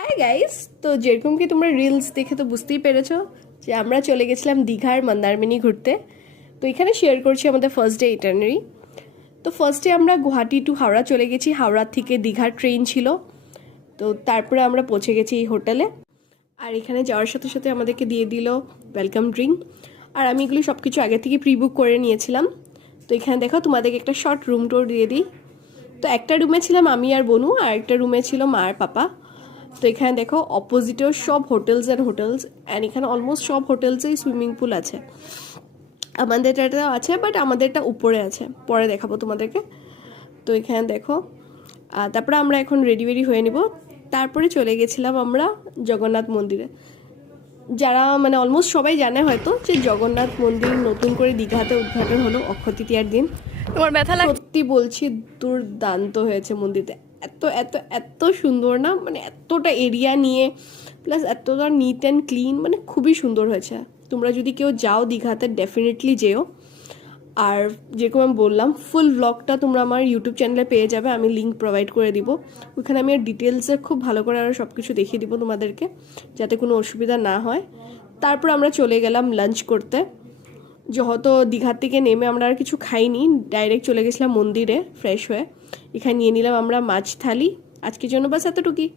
Hi guys, তো যেরকম কি তোমরা রিলস দেখে তো বুঝতেই পেরেছো যে আমরা চলে গেছিলাম দীঘার মন্দারমণি ঘুরতে। তো এখানে শেয়ার করছি আমাদের ফার্স্ট ডে ইটারনারি। তো ফার্স্টে আমরা গুয়াহাটি টু হাওড়া চলে গেছি, হাওড়া থেকে দীঘার ট্রেন ছিল। তো তারপরে আমরা পৌঁছে গেছি এই হোটেলে। আর এখানে যাওয়ার সাথে সাথে আমাদেরকে দিয়ে দিল ওয়েলকাম ড্রিঙ্ক। আর আমি এগুলো সব কিছু আগে থেকে প্রি বুক করে নিয়েছিলাম। তো এখানে দেখো তোমাদেরকে একটা শর্ট রুম ট্যুর দিয়ে দিই। তো একটা রুমে ছিলাম আমি আর বনু, আর একটা রুমে ছিল মা আর পাপা। তো এখানে দেখো অপোজিটেও সব হোটেলস অ্যান্ড এখানে অলমোস্ট সব হোটেলসেই সুইমিং পুল আছে। আমাদেরটাও আছে, বাট আমাদেরটা উপরে আছে, পরে দেখাবো তোমাদেরকে। তো এখানে দেখো তারপরে আমরা এখন রেডি হয়ে নিব। তারপরে চলে গেছিলাম আমরা জগন্নাথ মন্দিরে। যারা মানে অলমোস্ট সবাই জানে হয়তো যে জগন্নাথ মন্দির নতুন করে দীঘাতে উদ্ঘাটন হলো অক্ষয় তৃতীয়ার দিন। তোমার ব্যথা লাগে? সত্যি বলছি, দুর্দান্ত হয়েছে মন্দিরটা। এত এত এত সুন্দর না, মানে এতটা এরিয়া নিয়ে, প্লাস এতটা নিট অ্যান্ড ক্লিন, মানে খুবই সুন্দর হয়েছে। তোমরা যদি কেউ যাও দীঘাতে ডেফিনেটলি যেও। আর যেরকম আমি বললাম, ফুল ব্লগটা তোমরা আমার ইউটিউব চ্যানেলে পেয়ে যাবে, আমি লিঙ্ক প্রোভাইড করে দিব। ওখানে আমি আর ডিটেলসে খুব ভালো করে আরও সব কিছু দেখিয়ে দিব তোমাদেরকে, যাতে কোনো অসুবিধা না হয়। তারপর আমরা চলে গেলাম লাঞ্চ করতে। যেহেতু দীঘার থেকে নেমে আমরা আর কিছু খাইনি, ডাইরেক্ট চলে গেছিলাম মন্দিরে ফ্রেশ হয়ে। এখানে নিয়ে নিলাম আমরা মাছ থালি। আজকের জন্য বাস এতটুকুই।